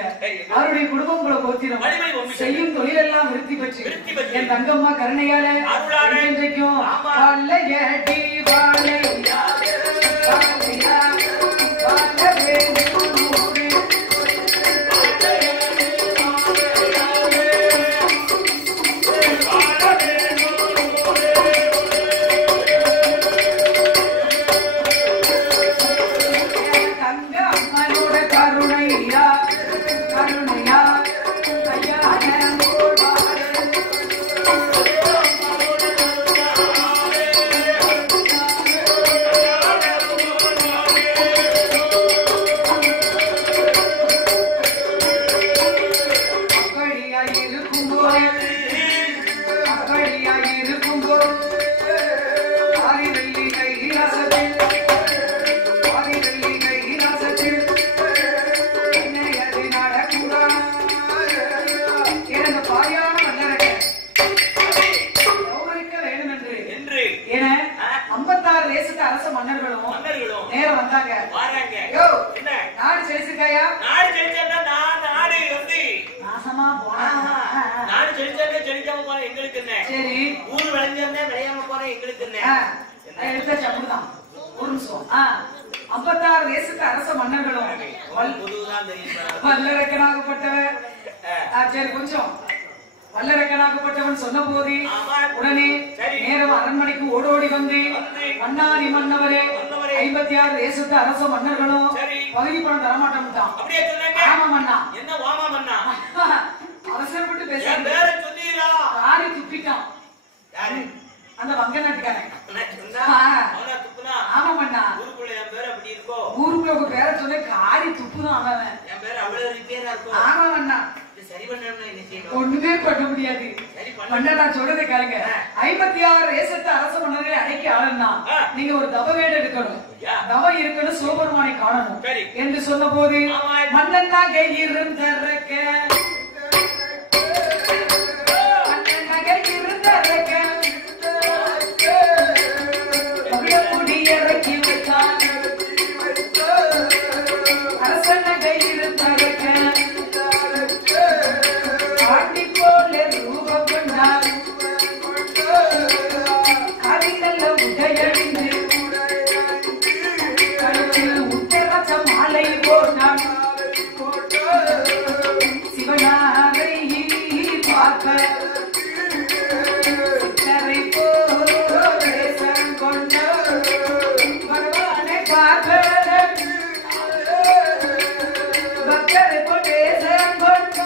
சொல்லுங்க. அவருடைய குடும்பம் கூட கோத்திரம் செய்யும் தொழிலெல்லாம் விருத்தி பெற்று என் தங்கம்மா கருணையால இன்றைக்கும் வல்லையடி வாழையா வாழையா வாழவே வல்லரக்கனாகப்பட்டவன் சொன்ன போது உடனே நேரம் அரண்மனைக்கு ஓடோடி வந்து மன்னாரி மன்னவரே 56 தேசத்து அரச மன்னர்களும் பகுதி பணம் தரமாட்டோம். ஆமா மன்னா. என்ன வாமா மன்னா? அவசரப்பட்டு பேச காரி துப்பிட்டான் அந்த வங்க நாட்டுக்காரன். ஆமா மன்னா. ஊருக்குள்ள ஒரு பேரை சொன்ன காரி துப்புதான் அவன். ஆமா மன்னா. ஒண்ணுமே பண்ண முடியாது மன்னா. நான் சொல்றதை கேளுங்க. 56 தேசத்து அரச மன்னர்களை அடக்கி ஆளுனா நீங்க ஒரு தவ வேட எடுக்கணும். தவ இருக்கணும், சிவபெருமானை காணணும் என்று சொன்ன போது மன்னன் நகை இருந்தறக்க மன்னன் நகை இருந்தறக்க குடியிறக்கி வைத்தான். அரசன் நகை இருந்தறக்க ஆண்டி போல ரூபம் கொண்டார். கரிநல்ல உடையணிந்து கழுத்தில் உத்தரச்ச மாலை போட்டான். சிவனாரை பார்க்க சித்தரை போசம் கொண்ட பகவானை பார்க்க பக்தரை போசம் கொண்ட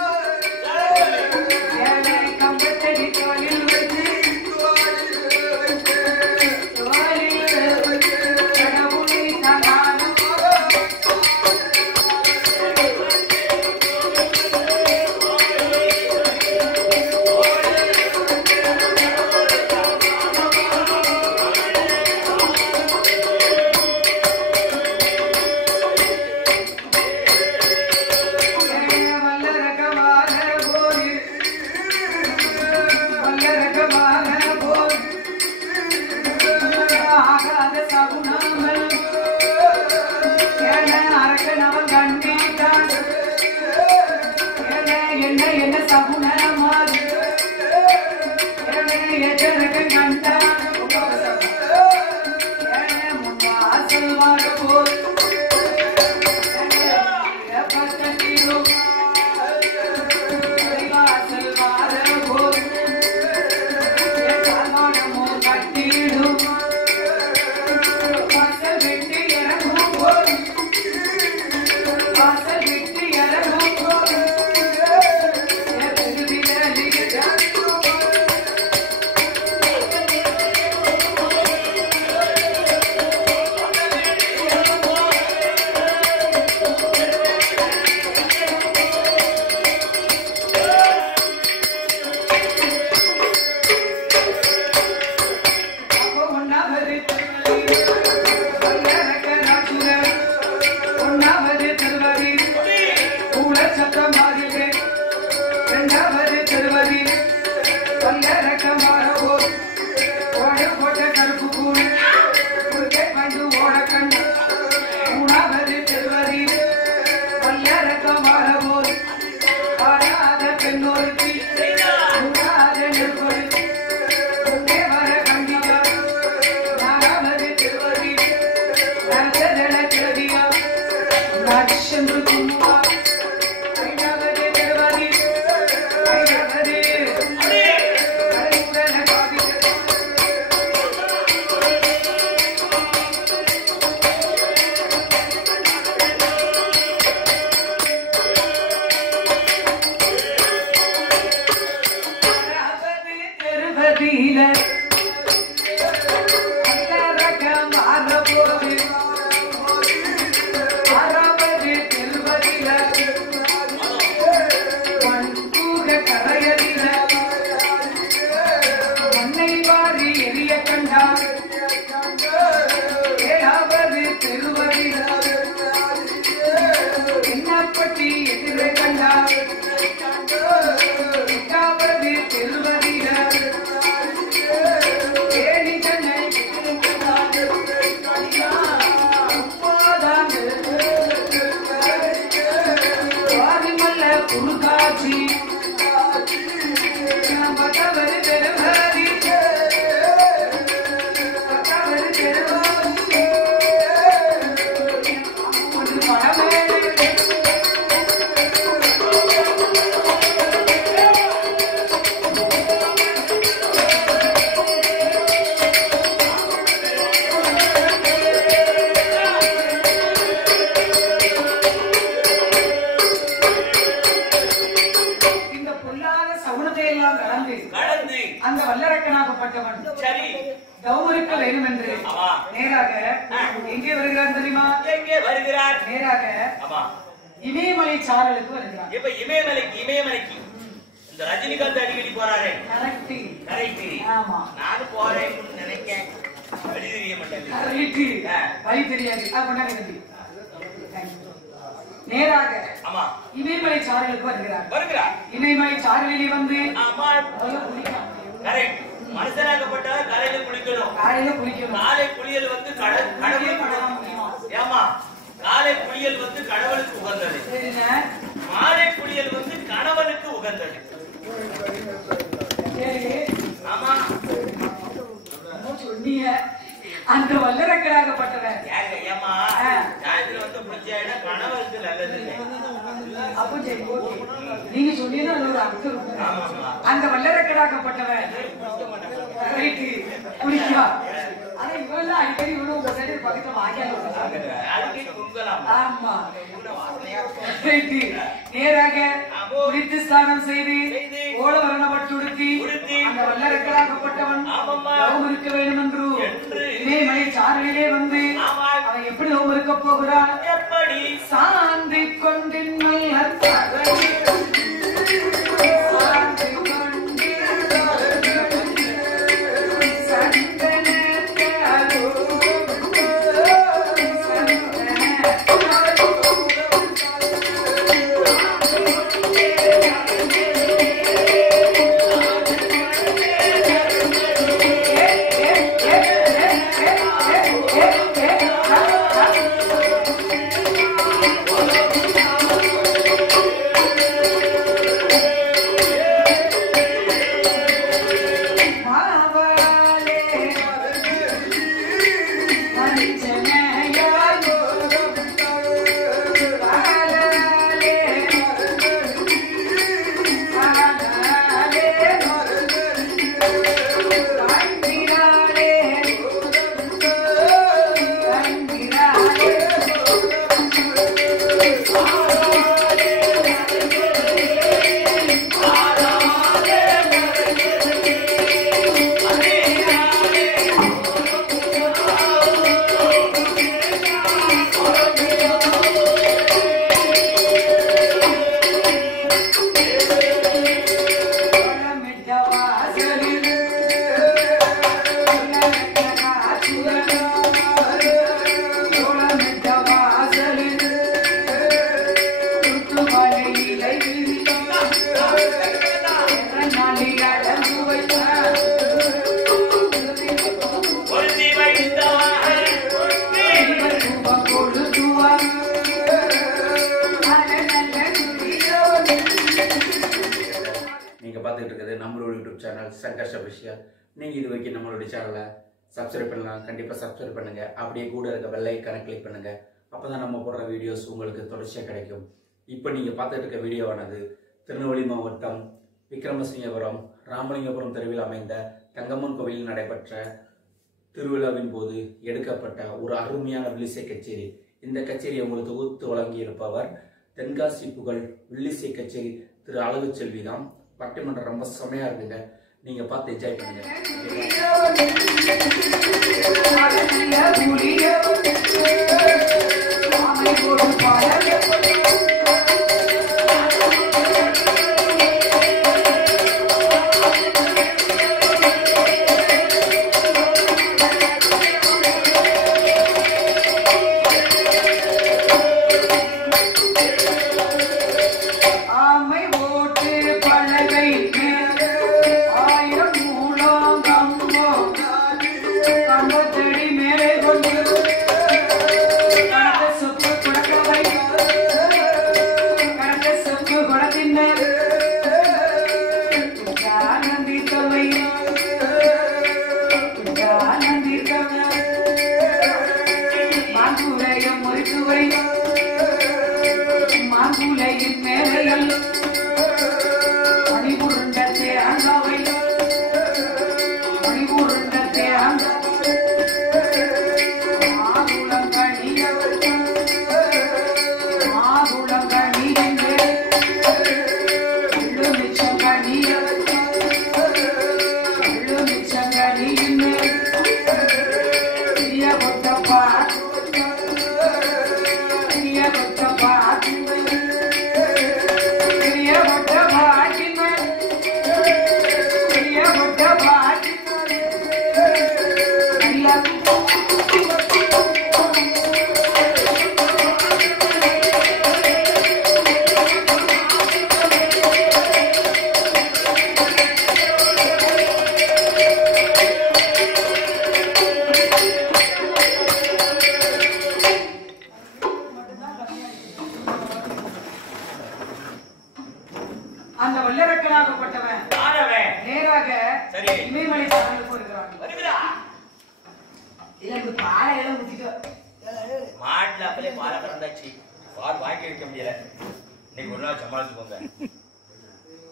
Come on, காட்சி பட்டவர் பெருமாதி பட்டவர் பெருமாதி ஒரு படமே அந்த வல்லரக்கனாகப்பட்டவன் தௌமருக்க வேண்டும் என்று நேராக எங்கே வருகிறார் தெரியுமா? எங்கே வருகிறார்? நேராக இமயமலை சாரலுக்கு வருகிறார். இப்ப இமயமலைக்கு இந்த ரஜினிகாந்த் அடிக்கடி போறாரே. Correct correct. ஆமா நானும் போறேன்னு நினைக்கிறேன். வழி தெரிய மாட்டேங்குது. கரெக்ட் வழி தெரியாது. அப்ப நேராக இமயமலை சாரலுக்கு வருகிறார். இமயமலை சாரலிலே வந்து மனுஷனாகப்பட்டவர் காலையில குளிக்கணும். காலை குளியல் வந்து காலை குளியல் வந்து கடவுளுக்கு உகந்தது. மாலை குளியல் வந்து கணவனுக்கு உகந்தது. ஆமா சொன்னீங்க. அந்த வல்லரக்கனாகப்பட்டவர் கணவருக்கு நல்லது. அப்போ சரி நீங்க சொன்னீங்கன்னா அது ஒரு அர்த்தம். அந்த வல்லரக்கனாகப்பட்டவர் குளிக்கா. ஆனா இவெல்லாம் அடிக்கடி இவ்வளவு பக்கத்துல வாங்கியாங்க. ஆமா நேராக குளித்து ஸ்நானம் செய்து ஓட வரணப்பட்டுடுத்தி அந்த வல்லரக்கனாகப்பட்டவன் ஓம் இருக்க வேண்டும் என்று இமயமலை சாரலிலே வந்து அவன் எப்படி ஓம் இருக்க போகிறான்? எப்படி சாந்தி கொண்டின் மலர் நீங்க இது வரைக்கும் நம்மளுடைய சேனலை சப்ஸ்கிரைப் பண்ணலாம். கண்டிப்பா சப்ஸ்கிரைப் பண்ணுங்க. அப்படியே கூட இருக்க பெல் ஐகானை கிளிக் பண்ணுங்க. அப்பதான் நம்ம போடுற வீடியோஸ் உங்களுக்கு தொடர்ச்சியா கிடைக்கும். இப்போ நீங்க பார்த்துட்டு இருக்க வீடியோவானது திருநெல்வேலி மாவட்டம் விக்ரமசிங்கபுரம் ராமலிங்கபுரம் தெருவில் அமைந்த தங்கம்மன் கோவிலில் நடைபெற்ற திருவிழாவின் போது எடுக்கப்பட்ட ஒரு அருமையான வில்லிசை கச்சேரி. இந்த கச்சேரியை உங்களுக்கு தொகுத்து வழங்கி இருப்பவர் தென்காசி புகழ் வில்லிசை கச்சேரி திரு அழகு செல்வி தான். பட்டிமன்றம் ரொம்ப செமையா இருக்குங்க. நீங்க பார்த்து என்ஜாய் பண்ணுங்க. அந்த வல்லரக்கனாகப்பட்டவன் நேராக இமயமலை சாரலுக்கு வருகிறான். இல்ல பாலையெல்லாம் ஊத்திட்டு மாட்டுல அப்பலே பாலை கறந்தாச்சு. பால் வாங்கி வைக்க முடியல. இன்னைக்கு ஒரு நாள் சமாளிச்சு போங்க.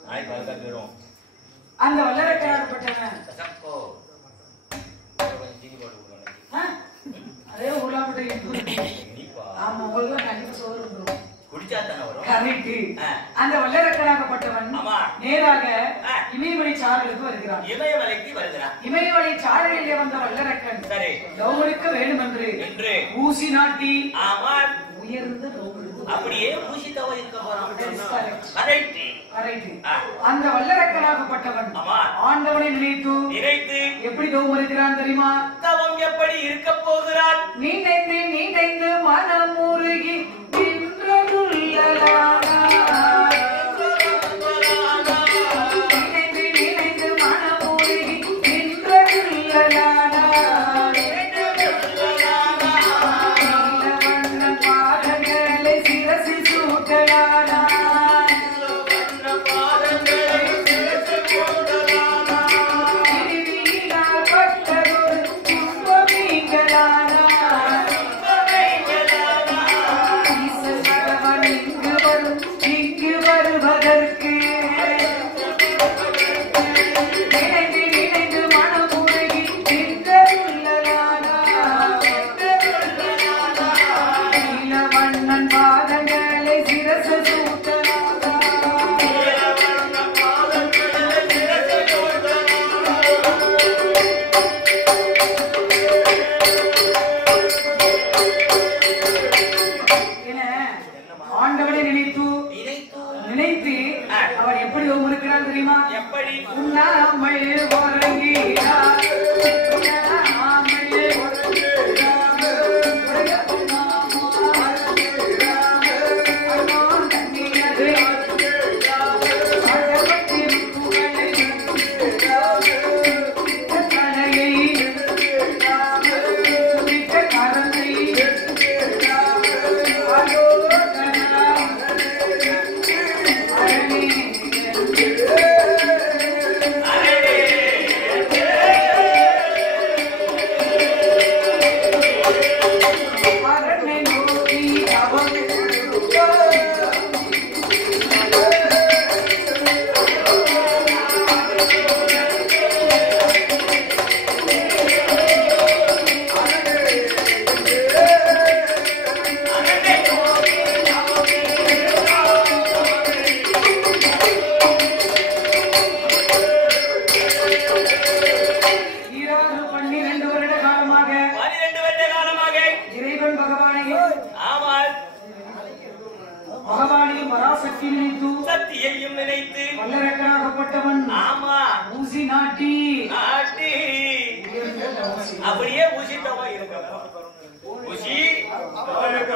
நாளைக்கு பால் கறந்துடும். அந்த வல்லரக்கனாகப்பட்டவன் அதே ஊர்லாப்பட்ட ஆமா உங்களுக்கு கண்டிப்பா சோறு வந்துடும். அந்த வல்லரக்கனாகப்பட்டவன் நேராக இமயமலை சாரலுக்கு வருகிறான். இமயமலை சாரலிலே வந்த வல்லரக்கன் கௌமருக்கு வேண்டும் என்று ஊசி நாட்டி உயர்ந்த அப்படியே ஊசி தவ இருக்க போறான். அந்த வல்லரக்கனாகப்பட்டவன் ஆண்டவனை நினைத்து எப்படி தவம் இருக்கிறான் தெரியுமா? தவம் எப்படி இருக்க போகிறான்? நீண்டைந்து மனம் முருகி அப்படியே ஊசி தவ இருக்க ஊசி தவ இருக்க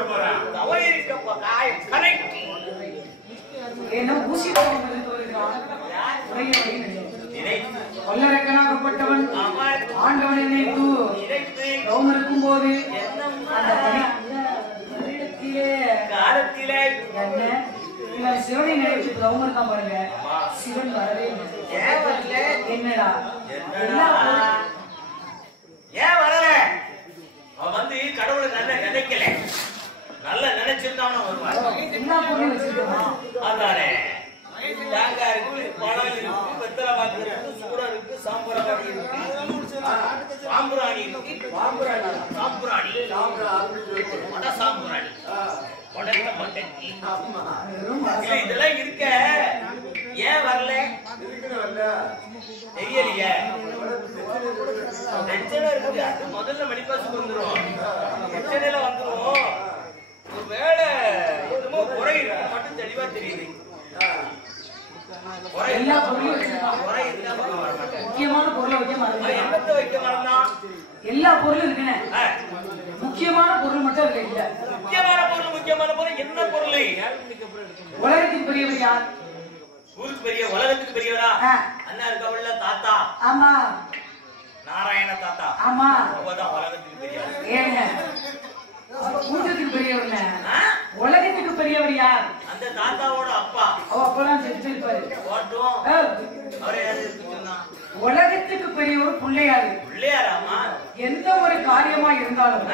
வல்லரக்கனாகப்பட்டவன் ஆண்டவனை நினைத்து ரோம் இருக்கும் போது காலத்திலே என்ன சிவனை நினைச்சு ரோம் இருக்கான் பாருங்க. சிவன் வரவே என்னடா ஏன் வரல? அவன் வந்து கடவுளை நல்ல நினைக்கல. நல்ல நினைச்சிருந்தான வருவான். எல்லா பொருளும் வச்சிருக்கான். அதானே தேங்காய் இருக்கு, பழம் இருக்கு, வெத்தலை பாக்கு இருக்கு, சூடம் இருக்கு, சாம்பிராணி இருக்கு, சாம்பிராணி இருக்கு, சாம்பிராணி வட சாம்பிராணி வடக்க மட்டக்கி இதெல்லாம் இருக்க. ஏன் வரல? தெரியலையே. டென்ஷனா இருக்கு. அது முதல்ல மணிப்பாசுக்கு வந்துடும். டென்ஷனில வந்துடும். ஒரு வேலை என்னமோ குறை இருக்கு மட்டும் தெளிவா தெரியுது. எல்லா பொருளும் முக்கியமான பொருளை வைக்க மறந்தான். எல்லா பொருளும் இருக்குன்னு முக்கியமான பொருள் மட்டும் இருக்கு. இல்ல முக்கியமான பொருள் என்ன பொருள்? உலகத்தின் பெரியவர் யார்? ஊருக்கு பெரிய உலகத்துக்கு பெரியவரா? அண்ணா இருக்கவள்ள தாத்தா. ஆமா. நாராயண தாத்தா. ஆமா. அவதான் உலகத்துக்கு பெரியவர். ஏங்க ஊருக்கு பெரியவர் உலகத்துக்கு பெரியவர் யார்? அந்த தாத்தாவோட அப்பா. அப்பதான் செத்து இருப்பாரு. மட்டும் அவரை உலகத்துக்கு பெரிய ஒரு பிள்ளையாரு. பிள்ளையாராமா? எந்த ஒரு காரியமா இருந்தாலும்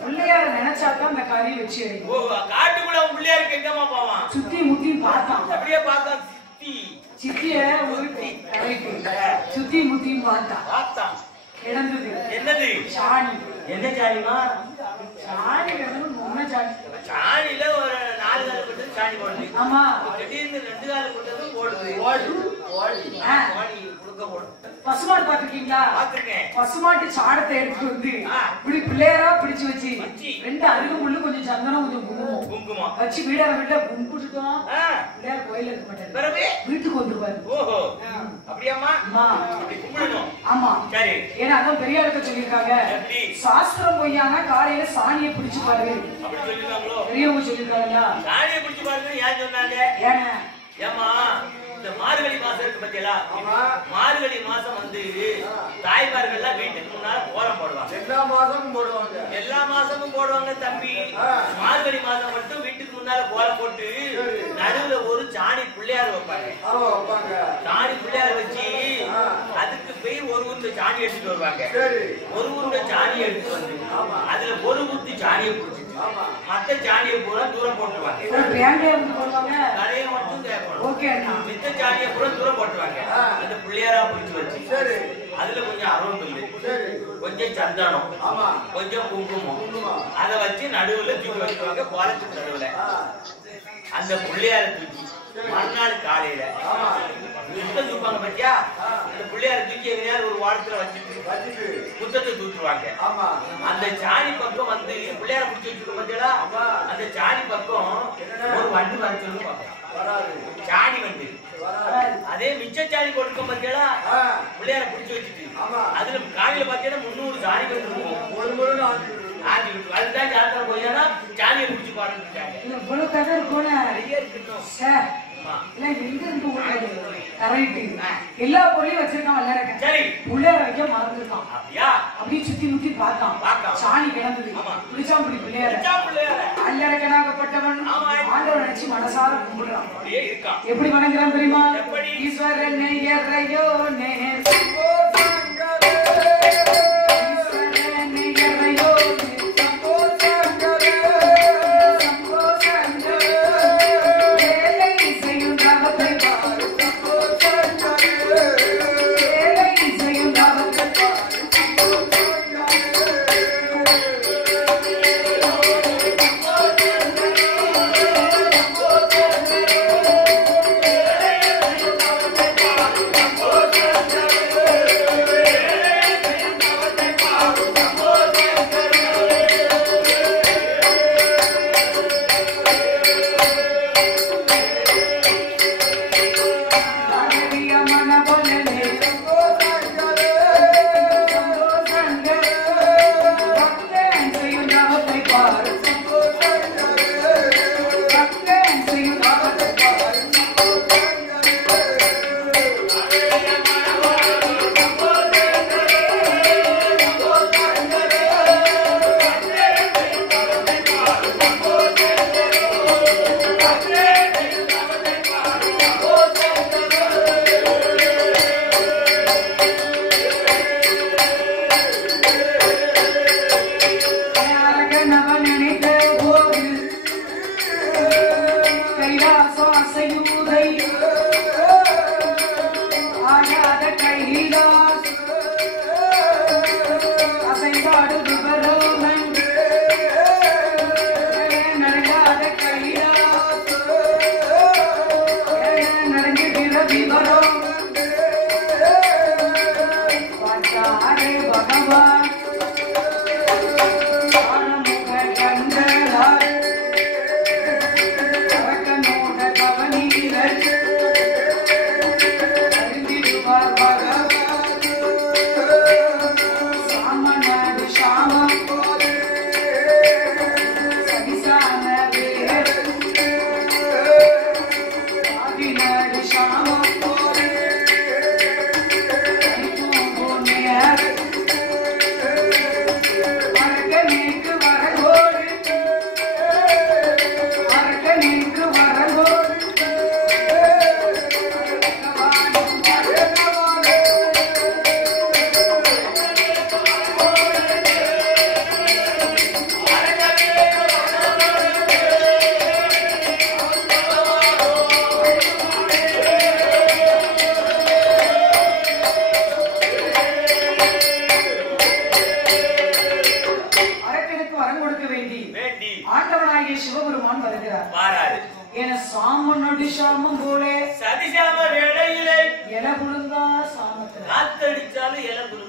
பிள்ளையார நினைச்சாதான் அந்த காரியம் வெற்றி அடையும். காட்டுக்குள்ள பிள்ளையாருக்கு எங்கம்மா போவான்? சுத்தி முத்தி பார்த்தான். அப்படியே பார்த்தா சித்திய உருட்டி சுத்தி முத்தி பார்த்தான். கிடந்தது என்னது? சாணி. என்ன சாணிமா? சாணி கிடந்தது முன்ன சாணி. சாணியில ஒரு 4 கால போட்டு சாணி போடுது. ஆமா. திடீர்னு 2 கால போட்டது போடுது. பசுமாடு பாத்துருக்கீங்களா? பாத்துருக்கேன். பசுமாட்டு சாணத்தை எடுத்துட்டு வந்து இப்படி பிள்ளையாரா பிடிச்சு வச்சு 2 அருகமுள்ளு கொஞ்சம் சந்தனம் கொஞ்சம் குங்குமம் வச்சு வீடார வீட்டுல கும்பிட்டுட்டோம். பிள்ளையார் கோயில இருக்க மாட்டாரு, வீட்டுக்கு வந்துருவாரு. ஓஹோ, அப்படியாமா? கும்பிடணும். ஆமா, சரி. ஏன்னா அதான் பெரிய ஆளுக்கு சொல்லியிருக்காங்க, சாஸ்திரம் பொய்யானா காலையில சாணியை பிடிச்சு பாரு அப்படி சொல்லிருக்காங்களோ? பெரியவங்க சொல்லிருக்காங்களா? சாணியை பிடிச்சு பாருங்க. ஏன் சொன்னாங்க? ஏமா இந்த மார்கழி மாசம் இருக்கு பத்தியலா? மார்கழி மாசம் வந்து தாய்மார்கள் எல்லாம் வீட்டுக்கு முன்னால கோலம் போடுவாங்க. எல்லா மாசமும் போடுவாங்க தம்பி. மார்கழி மாசம் மட்டும் வீட்டுக்கு முன்னால கோலம் போட்டு நடுவுல ஒரு சாணி பிள்ளையார் வைப்பாங்க. சாணி பிள்ளையார் வச்சு அதுக்கு போய் ஒரு ஊர்ல சாணி எடுத்துட்டு வருவாங்க. ஒரு ஊர்ல சாணி எடுத்துட்டு வந்து அதுல ஒரு ஊத்தி சாணியை பிடிச்சிட்டு மத்த சாணியை பூரா தூரம் போட்டுருவாங்க. கடையை மட்டும் கேட்கணும். மித்த சாணியை பூரா தூரம் போட்டுருவாங்க. அந்த பிள்ளையாரா பிடிச்சு வச்சு அதுல கொஞ்சம் அரும்புல்லு, கொஞ்சம் சந்தனம், கொஞ்சம் குங்குமம் அதை வச்சு நடுவுல தூக்கி வச்சுருவாங்க. கோலத்துக்கு நடுவுல அந்த பிள்ளையார தூக்கி மறுநாள் காலையில சுத்தம் தூப்பாங்க பத்தியா? அந்த பிள்ளையார தூக்கி எங்கேயாவது ஒரு வாரத்துல வச்சுட்டு சுத்தத்தை தூத்துருவாங்க. அந்த சாணி பக்கம் வந்து பிள்ளையார பிடிச்சி வச்சிருக்க பத்தியா? அந்த சாணி பக்கம் ஒரு வண்டு வரைச்சு சாணி வண்டு. அதே மிச்ச சாணி போட்டுருக்க பத்தியா? பிள்ளையார பிடிச்சி வச்சுட்டு அதுல காலையில பாத்தீங்கன்னா 300 சாணி வந்து அதுதான் ஜாத்திரை போயானா சாணியை பிடிச்சி பாருங்க. எல்லா பொருளையும் வச்சிருக்கான். சரி, உள்ளார வைக்க மறந்துருக்கான். அப்படியே சுத்தி முத்தி பார்த்தான். சாணி கிடந்தது. பிடிச்சா அப்படி பிள்ளையார அல்லறக்கனாகப்பட்டவன் ஆண்டவன் நினைச்சு மனசார கும்பிடுறான். எப்படி வணங்குறான் தெரியுமா? ஈஸ்வரன் எறையோ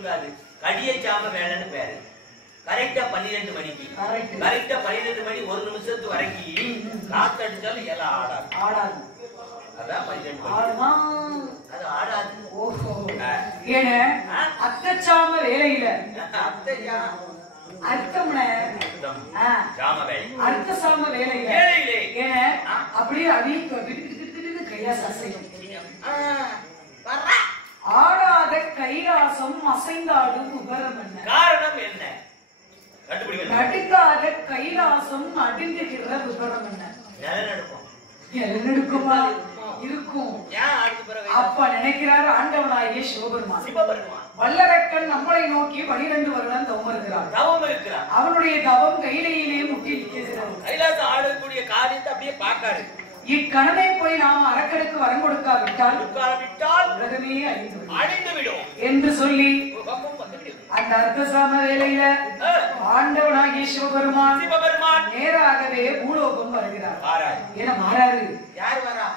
சுருங்காது. கடியச்சாம வேலைன்னு பேரு. கரெக்டா 12 மணிக்கு கரெக்டா 12 மணி 1 நிமிஷத்து வரைக்கும் காத்து அடிச்சாலும் எல்லாம் ஆடாது. அதான் 12 மணி. அது ஆடாது. ஓஹோ. ஏன அத்தச்சாம வேலையில அர்த்தசாம வேலையில ஏன அப்படியே ஆடாத கைலாசம் அசைந்தாடும் உபரம் என்ன? காரணம் என்ன? நடுக்காத கைலாசம் நடுங்குகிற விபரம் என்ன? நிலநடுக்குமா இருக்கும். அப்ப நினைக்கிறார் ஆண்டவனாகிய சிவபெருமான். வல்லரக்கன் நம்மளை நோக்கி 12 வருடம் தவம் இருக்கிறார். அவனுடைய தவம் கையிலேயே முட்டி நிற்கிறது. கைலாசம் ஆடக்கூடிய காரியத்தை அப்படியே பார்க்காரு. இக்கணனை போய் நாம் அரக்கனுக்கு வரம் கொடுக்காவிட்டால் உலகமே அழிந்துவிடும் என்று சொல்லி அந்த அர்த்தசாம வேலையில ஆண்டவனாகிய சிவபெருமான் நேராகவே பூலோகம் வருகிறார். ஏன்னா மாறாரு. யார் வரா?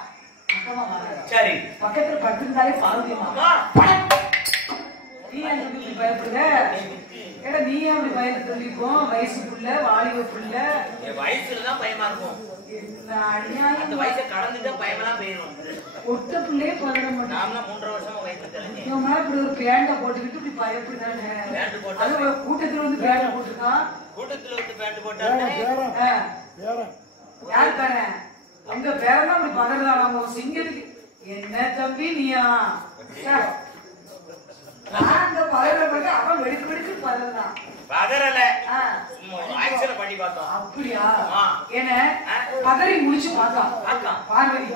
பக்கமா மாறாரு. சரி, பக்கத்துல படுத்திருந்தாலே பார்வதி மாமா. நீ அப்படி பயப்படுற? ஏன்னா நீ அப்படி பயந்து சொல்லிப்போம். வயசுக்குள்ள வாலிபுள்ள வயசுலதான் பயமா இருக்கும். அந்த வயசை கடந்துட்டா பயமெல்லாம் போயிடும். ஒட்ட பிள்ளையே பதற மாட்டோம். நாமலாம் 3.5 வருஷமா வயசு தெரிஞ்சு இப்படி ஒரு பேண்ட போட்டுக்கிட்டு இப்படி பயப்படுறாங்க. அது ஒரு கூட்டத்துல வந்து பேண்ட போட்டுருக்கான். கூட்டத்துல வந்து பேண்ட் போட்டாங்க. யாரு பேர? அங்க பேரனா அப்படி பதறதான். நம்ம சிங்கத்துக்கு என்ன தம்பி நீயா? அந்த பதற அவன் வெடிக்கு வெடிக்கு பதறதான். பதறல, ஆக்சன் பண்ணி பார்த்தோம். அப்படியா? ஏன்னா பதறி முடிச்சு பார்த்தோம் பார்வதி.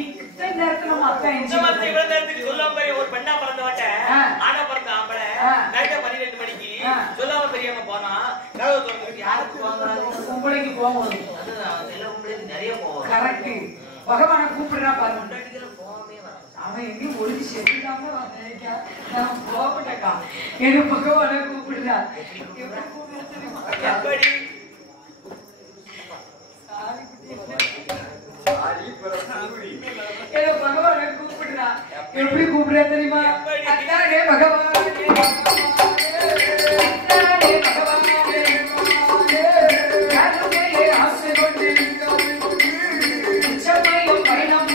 இத்தனை நேரத்துல நம்ம அக்கா இவ்வளவு நேரத்துக்கு சொல்லாம பெரிய ஒரு பெண்ணா பிறந்தவட்ட ஆனா பிறந்த ஆம்பளை நைட்டா 12 மணிக்கு சொல்லாம பெரியவங்க போனா கதவு திறந்துட்டு யாருக்கு வாங்குறாங்க? உங்களுக்கு போவோம். அதுதான் எல்லா உங்களுக்கு நிறைய போவோம். கரெக்ட். பகவானை கூப்பிடுறா பாருங்க. போகவே வர அவன் எங்கேயும் ஒழுங்கு செத்துட்டாங்க. நான் போகட்டக்கா எங்க பகவானை கூப்பிடுறா. எப்படி பகவானை கூப்பிடுறா. எப்படி கூப்பிடுறா தெரியுமா? அத்தானே பகவான், அத்தானே பகவான் ஆசை கொண்டு உச்சமையும் பயணம்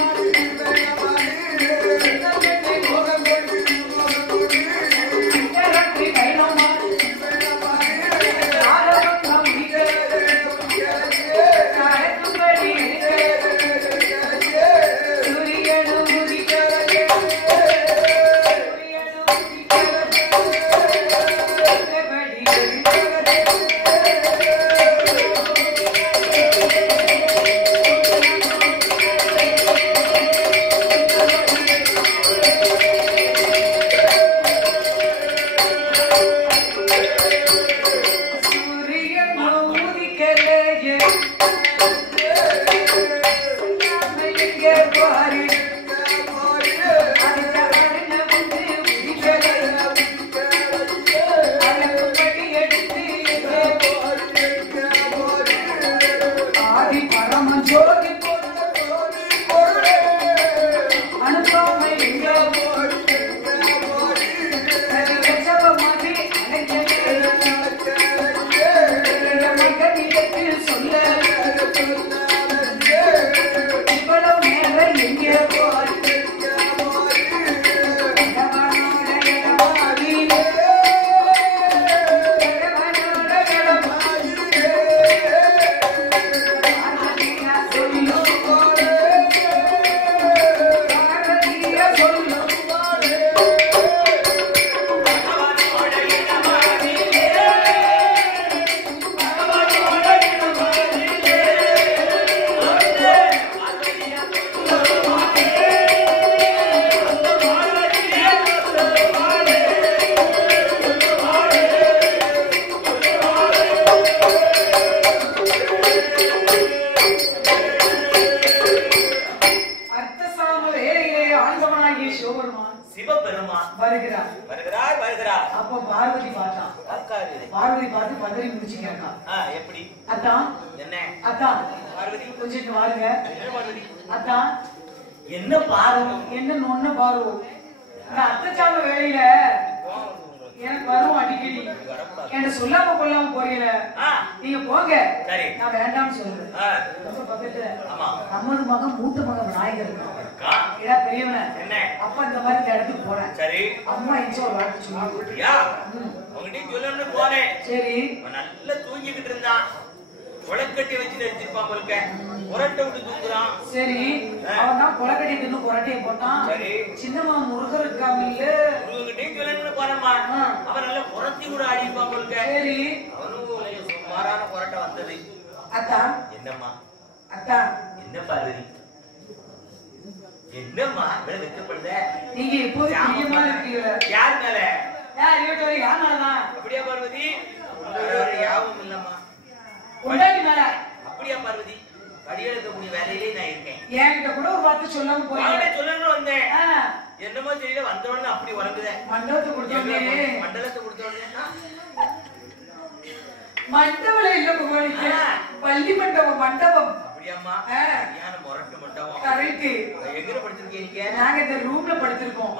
எனக்கு வரும் அடிக்கடி. என்ன சொல்லாம கொள்ளாம போறீல. நீங்க போங்க. நான் வேண்டாம்னு சொல்றேன். பக்கத்துல நமது மகன் மூத்த மகன் விநாயகர் இருக்கா பெரியவன். அப்ப இந்த மாதிரி இந்த இடத்துக்கு போறேன். சரி அம்மா எங்க ஒரு வார்த்தை சொன்னாங்க. உங்ககிட்ட சொல்லணும்னு போனேன். சரி நல்லா தூங்கிக்கிட்டு இருந்தான். கொலக்கட்டி வச்சு வச்சிருப்பான் போல்க. புரட்டை விட்டு தூங்குறான். சரி அவன் தான் கொலக்கட்டி தின்னு புரட்டையை போட்டான். சரி சின்னம்மா முருகர் இருக்காங்கல்ல முருகன்கிட்டயும் சொல்லணும்னு போறேம்மா. அவன் நல்லா புரட்டி கூட ஆடிப்பான் போல்க. சரி அவனும் சுமாரான புரட்டை வந்தது. அத்தா என்னம்மா அத்தா என்ன பார்வதி என்னம்மா இவ்வளவு வெக்கப்படுத? நீங்க எப்போது பிரியமா இருக்கீங்க. யார் மேல? யார் இருக்கட்டும் யார் மேலதான்? அப்படியா பார்வதி? யாவும் இல்லம்மா உண்டாக்கி மேல. அப்படியா பார்வதி? படியெடுக்கக்கூடிய வேலையிலே நான் இருக்கேன். என்கிட்ட கூட ஒரு வார்த்தை சொல்லாம போய் சொல்லணும்னு வந்தேன். என்னமோ தெரியல வந்த உடனே அப்படி உறங்குத. மண்டபத்தை கொடுத்தோடனே மண்டலத்தை கொடுத்தோடனே மண்டபம் இல்ல புகழிக்க பள்ளி மண்டபம் மண்டபம். அப்படியாம்மா? முரட்டு மண்டபம். கரெக்ட். எங்க படிச்சிருக்கீங்க? நாங்க இந்த ரூம்ல படுத்திருக்கோம்.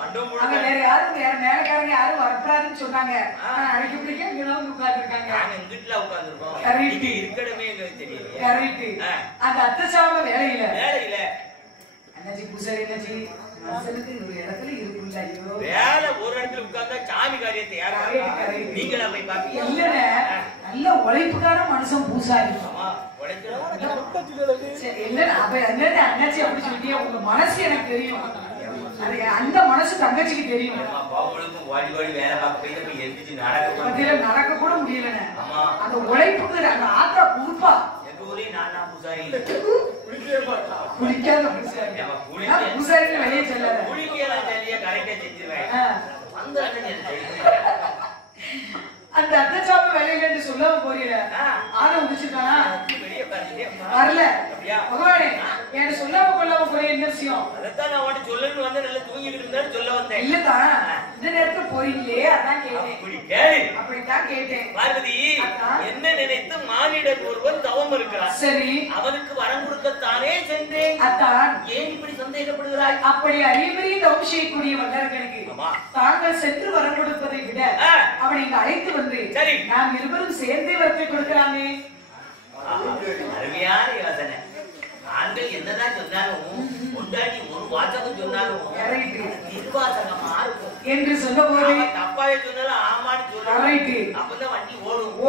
அங்க வேற யாரும் வேற மேலக்காரங்க யாரும் வரப்படாதுன்னு சொன்னாங்க. அன்னைக்கு பிடிக்க இங்க தான் உட்கார்ந்து இருக்காங்க. நாங்க இங்கிட்ல உட்கார்ந்து இருக்கோம். கரெக்ட். இருக்கடமே எங்களுக்கு தெரியல. கரெக்ட். அந்த அத்தை சாம வேலையில அண்ணாச்சி பூசாரி அண்ணாச்சி மனுஷனுக்கு ஒரு இடத்துல இருக்குல்ல. ஐயோ வேலை ஒரு இடத்துல உட்கார்ந்தா சாமி காரியத்தை யாரு நீங்களா போய் பாப்பீங்க? இல்ல நல்ல உழைப்புக்கார மனுஷன் பூசாரி. அண்ணாச்சி அப்படி சொல்லிட்டே உங்க மனசு எனக்கு தெரியும். அந்த மனசு தங்கச்சிக்கு தெரியும். நடக்க கூட முடியல. அந்த உழைப்புக்கு அந்த ஆத்திரா குறுப்பா குளிக்காத பூசாரி வெளியே செல்லாத. அந்த அத்தை சாப்ப வேலையில சொல்லாம போறீங்க. ஆனா முடிச்சுட்டானா வரல பகவானே என்ன சொல்லாம கொள்ளாம போற என்ன விஷயம்? அதான் நான் உன்கிட்ட சொல்லணும்னு வந்து நல்லா தூங்கிட்டு இருந்தாலும் சொல்ல வந்தேன். இல்லதான் இந்த நேரத்துல போறீங்களே அதான் கேட்டேன். அப்படித்தான் கேட்டேன். பார்வதி என்ன நினைத்து மானிடர் ஒருவன் தவம் இருக்கிறார். சரி அவனுக்கு வரம் கொடுக்கத்தானே சென்றேன். அதான் ஏன் இப்படி சந்தேகப்படுகிறாய்? அப்படி அறிவுரையை தவம் செய்யக்கூடிய வல்லர்களுக்கு தாங்கள் சென்று வரம் கொடுப்பதை விட அவனை இங்க அழைத்து வந்து சரி நாம் இருவரும் சேர்ந்தே வரத்தை கொடுக்கலாமே. அருமையான யோசனை. ஆண்கள் என்னதான் சொன்னாலும் கொண்டாடி ஒரு வாசகம் சொன்னாலும் நிர்வாசகமா இருக்கும் என்று சொன்ன போது தப்பாவே சொன்னாலும் ஆமான்னு சொல்லுவாங்க. அப்பதான் வண்டி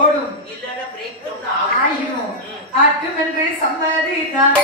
ஓடும் இல்லன்னா பிரேக் ஆகிடும். ஆட்டுமென்று சம்மதிதான்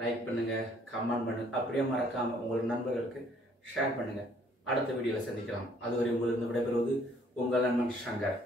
லைக் பண்ணுங்க, கமெண்ட் பண்ணுங்க, அப்படியே மறக்காம உங்கள் நண்பர்களுக்கு ஷேர் பண்ணுங்க. அடுத்த வீடியோவில் சந்திக்கலாம். அதுவரை உங்களிருந்து விடைபெறுவது உங்கள் நண்பன் சங்கர்.